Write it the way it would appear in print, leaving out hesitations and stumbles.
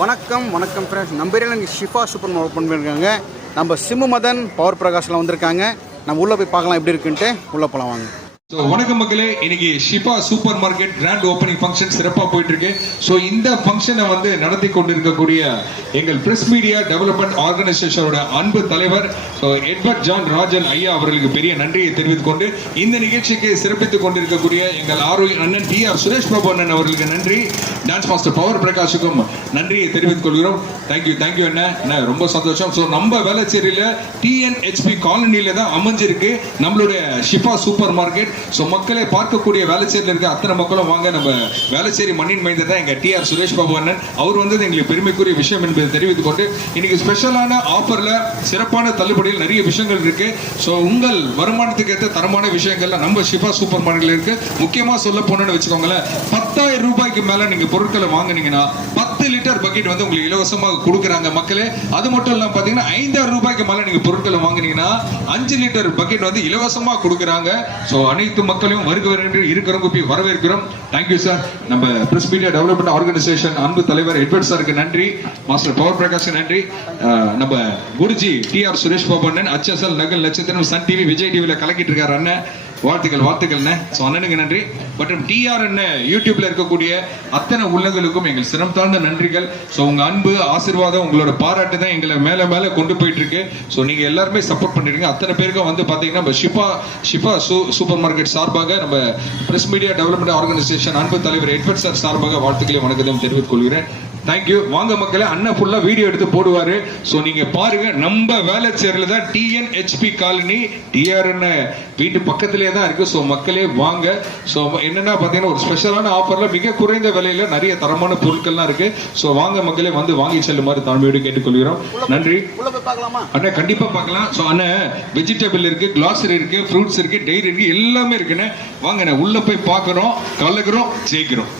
வணக்கம் வணக்கம் ஃப்ரெண்ட்ஸ். நம்ம ஏரியாவில் ஷிஃபா சூப்பர் மார்க்கெட் ஓப்பன் பண்ணியிருக்காங்க. நம்ம சிம்மு மதன் பவர் பிரகாஷ்லாம் வந்திருக்காங்க. நம்ம உள்ளே போய் பார்க்கலாம் எப்படி இருக்குன்ட்டு. உள்ளே போகலாம் வாங்க. வணக்கம் மக்களே, இன்னைக்கு Shifa super market grand opening function சிறப்பாக போயிட்டு இருக்கு. ஸோ இந்த ஃபங்க்ஷனை வந்து நடத்தி கொண்டிருக்கக்கூடிய எங்கள் பிரஸ் மீடியா டெவலப்மெண்ட் ஆர்கனைசேஷனோட அன்பு தலைவர் எட்வர்ட் ஜான் ராஜன் ஐயா அவர்களுக்கு பெரிய நன்றியை தெரிவித்துக் கொண்டு இந்த நிகழ்ச்சிக்கு சிறப்பித்துக் கொண்டிருக்கக்கூடிய எங்கள் அண்ணன் டிஆர் சுரேஷ் பாபு அண்ணன் அவர்களுக்கு நன்றி. டான்ஸ் மாஸ்டர் பவர் பிரகாஷுக்கும் நன்றியை தெரிவித்துக் கொள்கிறோம். தேங்க்யூ அண்ணா, ரொம்ப சந்தோஷம். ஸோ நம்ம வேளச்சேரியில டிஎன்ஹெச்பி காலனியில தான் அமைஞ்சிருக்கு நம்மளுடைய ஷிஃபா சூப்பர் மார்க்கெட். ஸோ மக்களை பார்க்கக்கூடிய வேளச்சேரியில் இருக்க அத்தனை மக்களும் வாங்க. நம்ம வேளச்சேரி மண்ணின் மைந்தர் தான் எங்க டிஆர் சுரேஷ் பாபு அண்ணன். அவர் வந்து எங்களுக்கு பெருமைக்குரிய விஷயம் என்பதை தெரிவித்துக் கொண்டு இன்னைக்கு ஸ்பெஷலான ஆஃபர்ல சிறப்பான தள்ளுபடியில் நிறைய விஷயங்கள் இருக்கு. ஸோ உங்கள் வருமானத்துக்கு ஏற்ற தரமான விஷயங்கள்ல நம்ம ஷிஃபா சூப்பர் மார்க்கெட்ல இருக்கு. முக்கியமா சொல்ல போனோம்னு வச்சுக்கோங்களேன், 10,000 ரூபாய்க்கு மேல நீங்க பொருட்களை வாங்கினீங்கன்னா 10 லிட்டர் பக்கெட் வந்து உங்களுக்கு இலவசமாக கொடுக்குறாங்க மக்களே. அது மட்டும் இல்லாம பாத்தீங்கன்னா 5,000 ரூபாய்க்கு மேல நீங்க பொருட்களை வாங்கினீங்கன்னா 5 லிட்டர் பக்கெட் வந்து இலவசமா கொடுக்குறாங்க. ஸோ அனைத்து மக்களையும் இருக்கிறவங்க வரவேற்கிறோம். Thank you sir. நம்ம பிரஸ் மீடியா டெவலப்மெண்ட் ஆர்கனைசேஷன் அன்பு தலைவர் எட்வர்ட் சாருக்கு நன்றி. மாஸ்டர் பவர் பிரகாஷ் நன்றி. நம்ம குருஜி டிஆர் சுரேஷ் பாபு அண்ணன் HSL நகல் நட்சத்திரம் சன் டிவி விஜய் டிவில கலக்கிட்டு இருக்காரு அண்ணன். வாழ்த்துக்கள் அண்ணனுக்கு நன்றி. மற்றும் டிஆர் அண்ணன் யூடியூப்ல இருக்கக்கூடிய அத்தனை உள்ளங்களுக்கும் எங்கள் சிரம் தாழ்ந்த நன்றிகள். ஸோ உங்க அன்பு ஆசீர்வாதம் உங்களோட பாராட்டு தான் எங்களை மேல கொண்டு போயிட்டு இருக்கு. ஸோ நீங்க எல்லாருமே சப்போர்ட் பண்ணிருக்கீங்க. அத்தனை பேருக்கும் வந்து பாத்தீங்கன்னா நம்ம ஷிஃபா சூப்பர் மார்க்கெட் சார்பாக நம்ம பிரஸ் மீடியா டெவலப்மெண்ட் ஆர்கனைசேஷன் அன்பு தலைவர் எட்வர்ட் சார் சார்பாக வாழ்த்துக்களை வணக்கத்தையும் தெரிவித்துக் கொள்கிறேன். தேங்க்யூ. வாங்க மக்களே, அண்ணன் ஃபுல்லா வீடியோ எடுத்து போடுவாரு. சோ நீங்க பாருங்க, நம்ம வேளச்சேரியில தான் டிஎன்ஹெச்பி காலனி டிஆர் அண்ணன் வீட்டு பக்கத்திலேயே தான் இருக்கு. சோ மக்களே வாங்க. சோ என்னன்னா பாத்தீங்கன்னா ஒரு ஸ்பெஷலான ஆஃபர்ல மிக குறைந்த விலையில நிறைய தரமான பொருட்கள்லாம் இருக்கு. சோ வாங்க மக்களே, வந்து வாங்கி செல்லுமாறு தாழ்மையோடு கேட்டுக்கொள்கிறோம். நன்றி அண்ணா. கண்டிப்பா பார்க்கலாம். சோ அண்ணன் வெஜிடபிள் இருக்கு, கிளாசரி இருக்கு, ஃப்ரூட்ஸ் இருக்கு, டெய்ரி இருக்கு, எல்லாமே இருக்குன்னு வாங்க. உள்ள போய் பார்க்கிறோம், கலக்குறோம், ஜெயிக்கிறோம்.